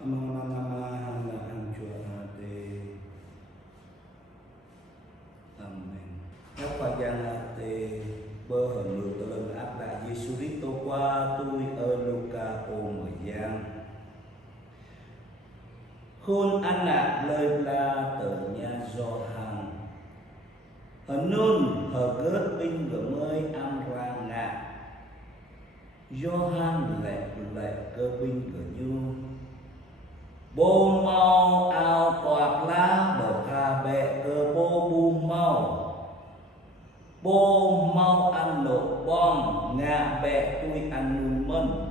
Amang nama hana anjuate. Amen. Các khoa gia tê bơ hầm lượt tờ lần áp đại Giêsu Kitô qua tôi ở Luca ô mở giang. Khôn ăn nạc lời la tờ nhà do hàng. Hờ nôn hờ gớt binh gỡ mới am ra ngạc. Johan lẹ cơ binh gỡ nhu. Bô mau ao toạc lá bờ hà bẹ cơ bô bu mau. Bô mau ăn lột bom ngạ bẹ tôi ăn nùn mân.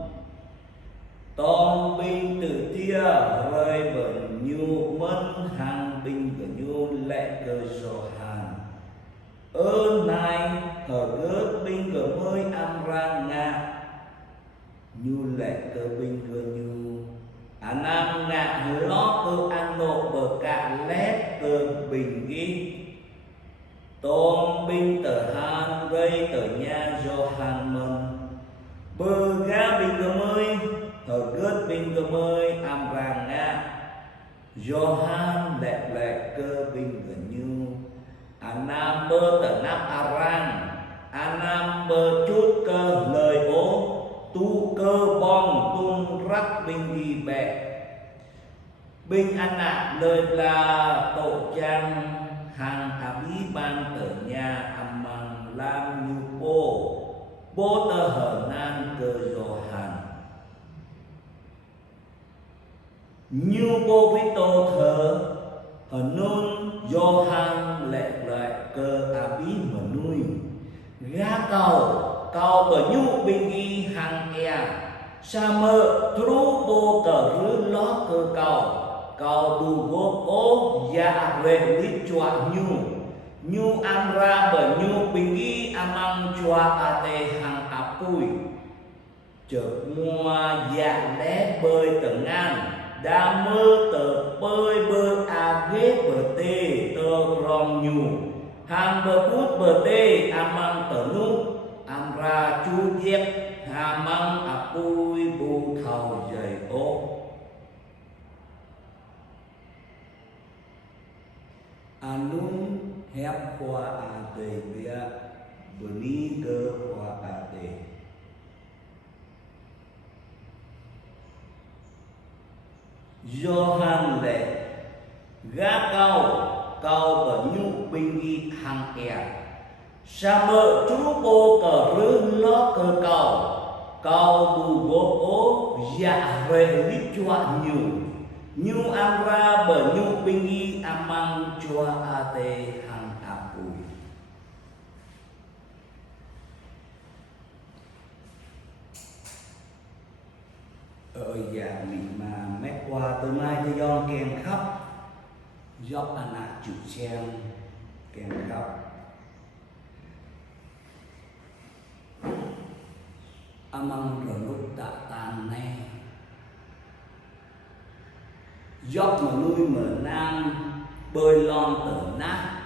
Tóm binh tự tia rơi bẩn nhu mân hàng binh gỡ nhu lẹ cơ so hàn. Ơn này hở gớt binh gỡ mới ăn ra ngạ. Nhu lẹ cơ binh gỡ nhu nam ngạ ló cơ ăn nộ bờ cạ lét cơ bình ghi. Tôm binh tờ han gây tờ nhà do hàn mần. Bờ gá binh gỡ mới hở gớt binh gỡ mới am ra ngạ. Do han lẹ cơ binh gỡ nhu nam bơ tờ nắp aran. Nam bơ chút cơ lời ố. Tu cơ bom tung rắc binh ghi bẹ. Binh ăn nạc lời là tổ trang hàng bí ban tờ nhà mang lam như bô. Bô tờ hở nan cơ dò hàn. Như bô với tô thờ hở nôn dò hàn lẹ cơ bí mà nuôi. Gá cầu cao bờ nhu binh ghi hàng e. Sa mơ trú bô cờ rứ ló cơ cầu. Cầu bù gốp ố dạ rệ lít chọa nhu. Nhu am ra bờ nhu binh ghi amang chọa a tê hàng áp bùi. Chợt mua dạ lé bơi tờ ngan. Đa mơ tờ bơi bơ a ghế bờ tê tơ rong nhu. Hàng bờ bút bờ tê amang tờ nút. Am ra chú dẹp hà măng áp bùi bù thầu dày ố. Anun hep khoa ate bia beli ke khoa ate. Johan lệ gá cao bờ nhu binh ghi hàng e. Sa mơ chú bô cờ rứ ló cơ cầu. Cầu bù gốp ố dạ rệ lít chọa nhu. Nhu am ra bờ nhu binh ghi amang chua a tê hàng áp bùi. Dạ mình mà mét qua từ mai tôi don kèn khắp. Dọc anh ạ chủ xem kèn khắp. Amang rồi lúc tạ tàn nè. Dọc mà nuôi mở nam bơi lon tờ nát.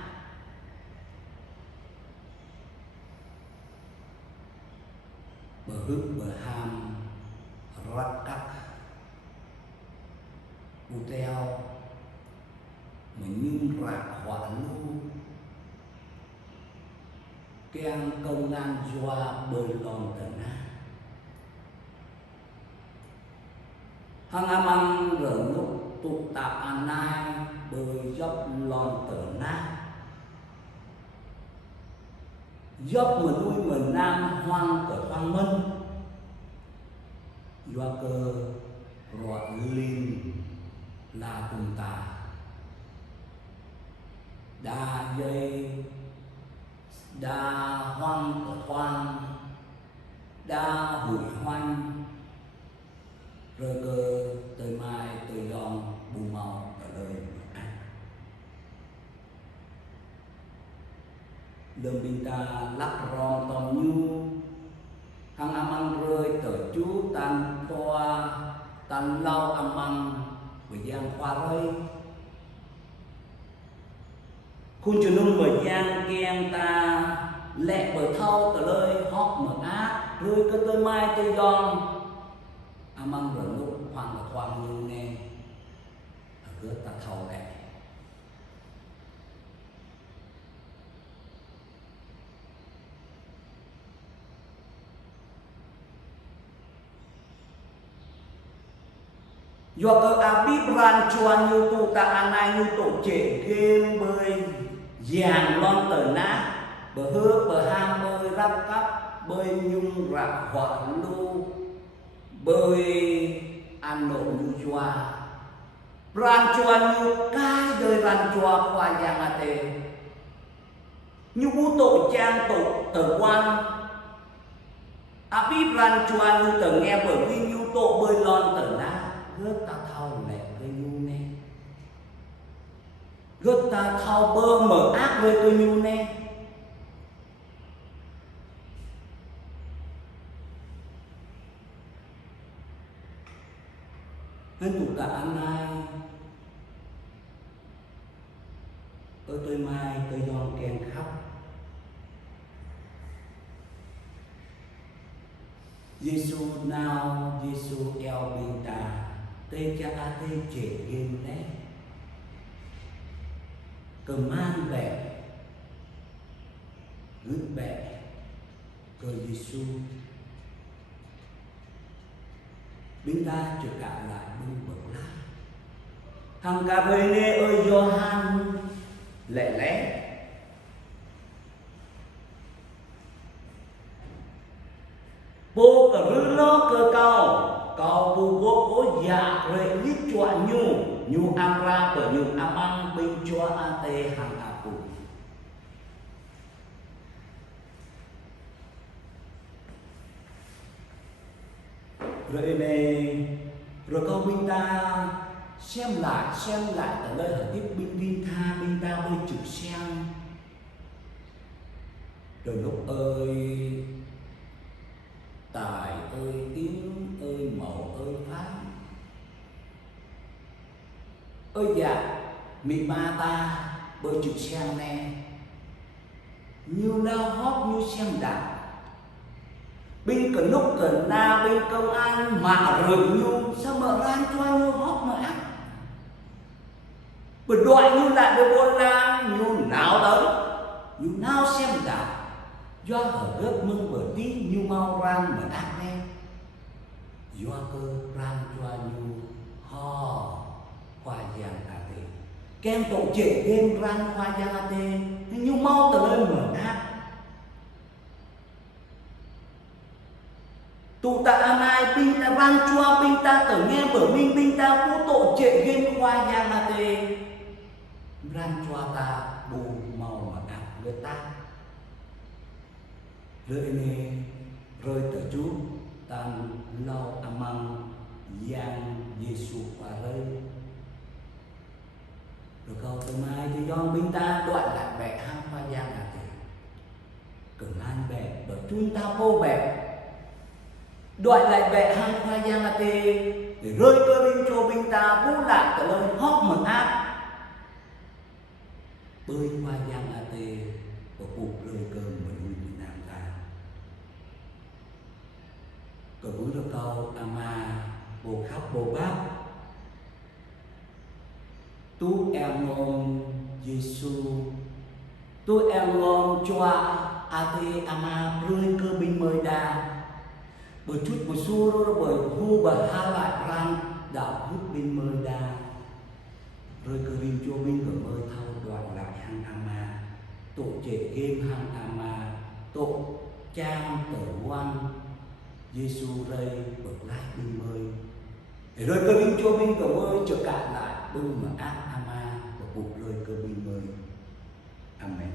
Bờ hức bờ ham rắc cắt. U teo mà nhưng rạc họa lưu. Kèng công an doa bơi lon tờ nát. Hằng amang rồi lúc tụ tạp anai bơi dốc lon tờ nát. Dốc mà nuôi mà nam hoang cỡ hoang mân. Doa cơ rọt linh là cùng ta. Đa dây đa hoang cỡ hoang. Đa hủi hoang. Rồi cơ tới mai tới giòn bù màu ở lời ăn. Lương binh ta lắc rong tòm nhu. Hằng amang rơi tờ chú tan toa. Tan lau amang bởi giang khoa rơi. Khun chủ nung bởi giang kèng ta. Lẹ bởi thâu tờ lời hóc mở ác. Rồi cơ tới mai tới giòn. Amang rồi lúc hoang là thoang như nè. hứa ta thâu lẹ do cơ abib ran chuan như tu ta anai như tổ trẻ game bơi giàng lon tờ ná bờ hứa bờ ham bơi rắp cắp bơi nhung rạc họa lu bơi ăn nộ như choa ran chuan như cái đời ran choa qua giang a tê như bố tổ trang tổ tờ quan abib ran chuan như tờ nghe bởi vì như tổ bơi lon tờ ná gớt ta thao lẹ cây nhu nè gớt ta thao bơ mở ác với cây nhu nè nên tụ ta ăn ai ở tôi mai tôi giòn kèn khắp Giêsu nào Giêsu eo bình ta tê cha a tê trẻ game lẽ cầm man bẹ gứt bẹ cờ Giêsu bình ta trở cả lại bưng bậc lá thằng cà phê nê ơi Gioan lẹ lẽ bố cờ rư ló cơ cao cao bù bố bố dạ rệ lít chọa nhu am ra bởi nhu am ăn bình chua a tê hàng a bù rồi này rồi câu binh ta xem lại tại nơi ở tiếp binh ta bơi chụp xem rồi lúc ơi tài ơi tiếng ơi mẫu ơi pháp ơi dạ mì ma ta bơi chụp xem nè như la hót như xem đạp bên cờ nút cờ na bên công an mà rồi nhu sao mà ran cho như hót mà ác bởi đoạn như lại với bôn la như nào tới như nào xem đạp do ở gớp mưng bởi tí như mau ran mà ác nè do cơ ran cho như ho khoa giang à tê kem tổ trẻ game ran khoa giang à tê như mau từ nơi mở ác tụ ta anai binh ta ran chua binh ta tử nghe bởi binh ta vô tổ trẻ game khoa giang à tê ran chua ta bù màu mà ác người ta rơi nè rơi tờ chú tan lau amang yang Giêsu qua rơi rồi câu từ mai thì do binh ta đoạn lại bẹ hang hoa giang là gì cần an bẹ bởi chúng ta vô bẹ đoạn lại bẹ hang hoa giang là gì để rơi cơ binh cho binh ta vũ lại cả lời hót mở ác bơi hoa giang là gì và cuộc rơi cơn mình Việt Nam ta cờ búi được câu ama bồ khắp bồ bác tu em ngon Giêsu tu em ngon choa ate ama rơi cơ binh mời đà bởi chút một xu rồi bởi hu bà ha lại ran đạo hút binh mời đà rơi cơ binh cho binh cờ mời thâu đoạn lại hang ama tổ trẻ game hang ama tổ trang tử quan Giêsu rơi bậc lái binh mơi để rơi cơ binh cho binh cờ mơi trở cạn lại bưng mà ác ama và buộc rơi cơ binh mơi. Amen.